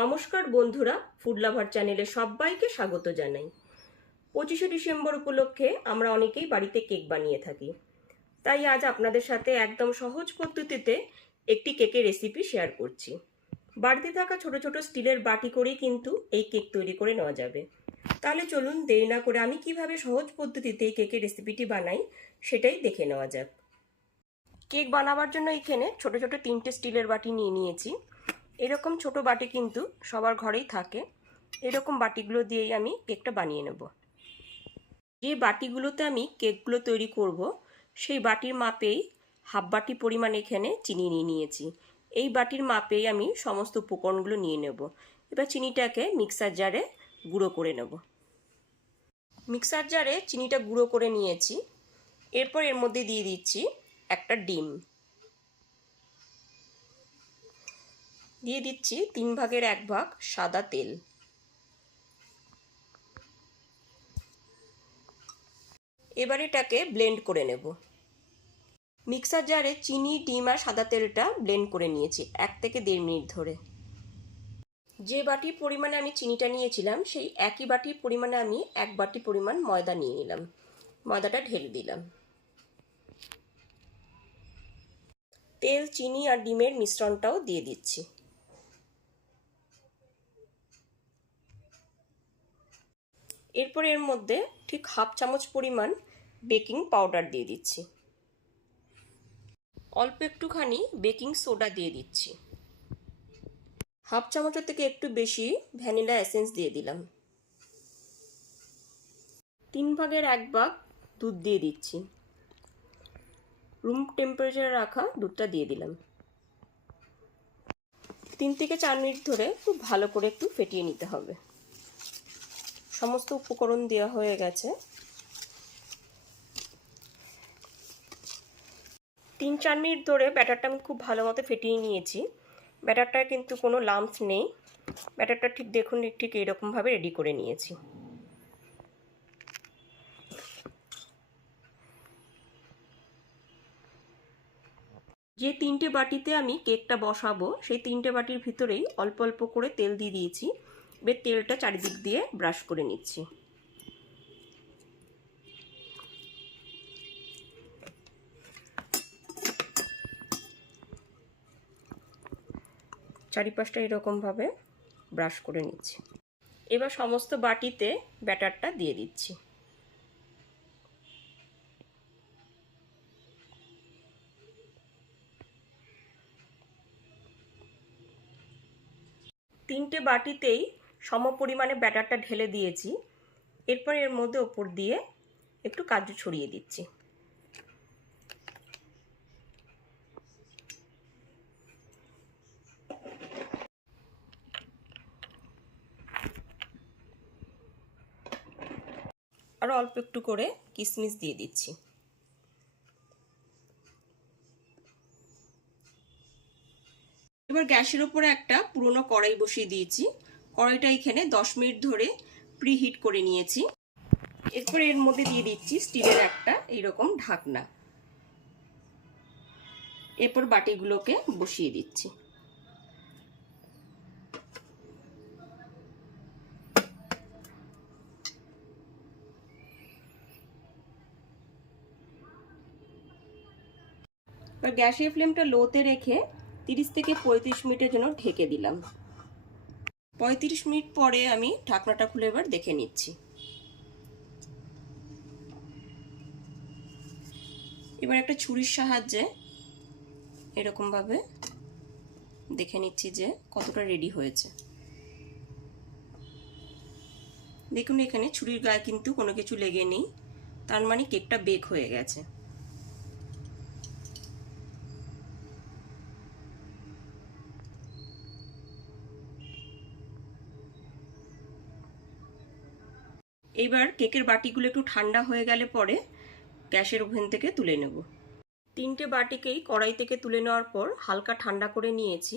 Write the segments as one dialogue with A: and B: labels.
A: নমস্কার বন্ধুরা food lover চ্যানেলে সবাইকে স্বাগত জানাই। পঁচিশে ডিসেম্বর উপলক্ষে আমরা অনেকেই বাড়িতে কেক বানিয়ে থাকি। তাই আজ আপনাদের সাথে একদম সহজ পদ্ধতিতে একটি কেকের রেসিপি শেয়ার করছি। বাড়িতে থাকা ছোট ছোট স্টিলের বাটি করেই কিন্তু এই কেক তৈরি করে নেওয়া যাবে। তাহলে চলুন দেরি না করে আমি কীভাবে সহজ পদ্ধতিতে এই কেকের রেসিপিটি বানাই সেটাই দেখে নেওয়া যাক। কেক বানাবার জন্য এখানে ছোট ছোট তিনটে স্টিলের বাটি নিয়ে নিয়েছি। এরকম ছোট বাটি কিন্তু সবার ঘরেই থাকে। এরকম বাটিগুলো দিয়েই আমি কেকটা বানিয়ে নেব। যে বাটিগুলোতে আমি কেকগুলো তৈরি করব, সেই বাটির মাপেই হাফ বাটি পরিমাণ এখানে চিনি নিয়ে নিয়েছি। এই বাটির মাপেই আমি সমস্ত উপকরণগুলো নিয়ে নেব। এবার চিনিটাকে মিক্সার জারে গুঁড়ো করে নেব। মিক্সার জারে চিনিটা গুঁড়ো করে নিয়েছি। এরপর এর মধ্যে দিয়ে দিচ্ছি একটা ডিম। দিয়ে দিচ্ছি তিন ভাগের এক ভাগ সাদা তেল। এবার এটাকে ব্লেন্ড করে নেব। মিক্সার জারে চিনি, ডিম আর সাদা তেলটা ব্লেন্ড করে নিয়েছি এক থেকে দেড় মিনিট ধরে। যে বাটির পরিমাণে আমি চিনিটা নিয়েছিলাম, সেই একই বাটির পরিমাণে আমি এক বাটি পরিমাণ ময়দা নিয়ে নিলাম। ময়দাটা ঢেলে দিলাম। তেল, চিনি আর ডিমের মিশ্রণটাও দিয়ে দিচ্ছি। এরপর এর মধ্যে ঠিক হাফ চামচ পরিমাণ বেকিং পাউডার দিয়ে দিচ্ছি। অল্প একটুখানি বেকিং সোডা দিয়ে দিচ্ছি। হাফ চামচের থেকে একটু বেশি ভ্যানিলা এসেন্স দিয়ে দিলাম। তিন ভাগের এক ভাগ দুধ দিয়ে দিচ্ছি। রুম টেম্পারেচারে রাখা দুধটা দিয়ে দিলাম। তিন থেকে চার মিনিট ধরে খুব ভালো করে একটু ফেটিয়ে নিতে হবে। সমস্ত উপকরণ দেওয়া হয়ে গেছে। তিন চার মিনিট ধরে ব্যাটারটা আমি খুব ভালো মতো ফেটিয়ে নিয়েছি। ব্যাটারটার কিন্তু কোনো লাম্পস নেই। ব্যাটারটা ঠিক দেখুন, ঠিক এইরকমভাবে রেডি করে নিয়েছি। যে তিনটে বাটিতে আমি কেকটা বসাবো, সেই তিনটে বাটির ভিতরেই অল্প অল্প করে তেল দিয়ে দিয়েছি। এবার তেলটা চারিদিক দিয়ে ব্রাশ করে নিচ্ছি। চারিপাশটা এরকমভাবে ব্রাশ করে নিচ্ছি। এবার সমস্ত বাটিতে ব্যাটারটা দিয়ে দিচ্ছি। তিনটে বাটিতেই সম পরিমাণে ব্যাটারটা ঢেলে দিয়েছি। এরপর এর মধ্যে ওপর দিয়ে একটু কাজু ছড়িয়ে দিচ্ছি। আরও অল্প একটু করে কিশমিশ দিয়ে দিচ্ছি। এবার গ্যাসের ওপরে একটা পুরনো কড়াই বসিয়ে দিয়েছি। কড়াইটা এখানে দশ মিনিট ধরে প্রিহিট করে নিয়েছি। এরপর এর মধ্যে দিয়ে দিচ্ছি স্টিলের একটা এইরকম ঢাকনা। এরপর বাটিগুলোকে বসিয়ে দিচ্ছি। গ্যাসের ফ্লেমটা লোতে রেখে তিরিশ থেকে পঁয়ত্রিশ মিনিটের জন্য ঢেকে দিলাম। পঁয়ত্রিশ মিনিট পরে আমি ঢাকনাটা খুলে এবার দেখে নিচ্ছি। এবার একটা ছুরির সাহায্যে এরকমভাবে দেখে নিচ্ছি যে কতটা রেডি হয়েছে। দেখুন এখানে ছুরির গায়ে কিন্তু কোনো কিছু লেগে নেই, তার মানে কেকটা বেক হয়ে গেছে। এইবার কেকের বাটিগুলো একটু ঠান্ডা হয়ে গেলে পরে গ্যাসের ওভেন থেকে তুলে নেব। তিনটে বাটিকেই কড়াই থেকে তুলে নেওয়ার পর হালকা ঠান্ডা করে নিয়েছি।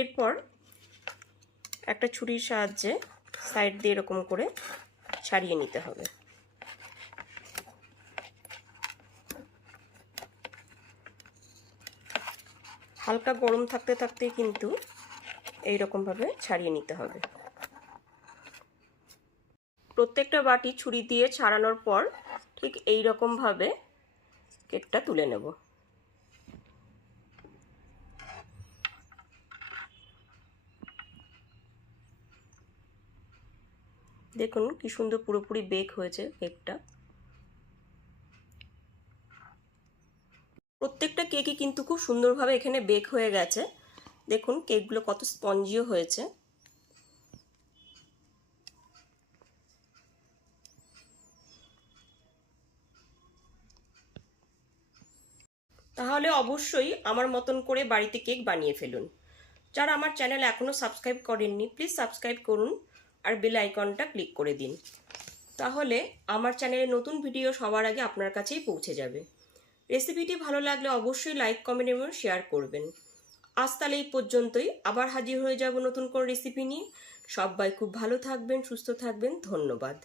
A: এরপর একটা ছুরির সাহায্যে সাইড দিয়ে এরকম করে ছাড়িয়ে নিতে হবে। হালকা গরম থাকতে থাকতে কিন্তু এইরকমভাবে ছাড়িয়ে নিতে হবে। প্রত্যেকটা বাটি ছুরি দিয়ে ছাড়ানোর পর ঠিক এই রকমভাবে কেকটা তুলে নেব। দেখুন কি সুন্দর পুরোপুরি বেক হয়েছে কেকটা। প্রত্যেকটা কেকই কিন্তু খুব সুন্দরভাবে এখানে বেক হয়ে গেছে। দেখুন কেকগুলো কত স্পঞ্জিও হয়েছে। তাহলে অবশ্যই আমার মতন করে বাড়িতে কেক বানিয়ে ফেলুন। যারা আমার চ্যানেল এখনও সাবস্ক্রাইব করেননি, প্লিজ সাবস্ক্রাইব করুন আর বেল আইকনটা ক্লিক করে দিন। তাহলে আমার চ্যানেলে নতুন ভিডিও সবার আগে আপনার কাছেই পৌঁছে যাবে। রেসিপিটি ভালো লাগলে অবশ্যই লাইক, কমেন্ট এবং শেয়ার করবেন। আজ তাহলে এই পর্যন্তই। আবার হাজির হয়ে যাব নতুন কোন রেসিপি নিয়ে। সবাই খুব ভালো থাকবেন, সুস্থ থাকবেন। ধন্যবাদ।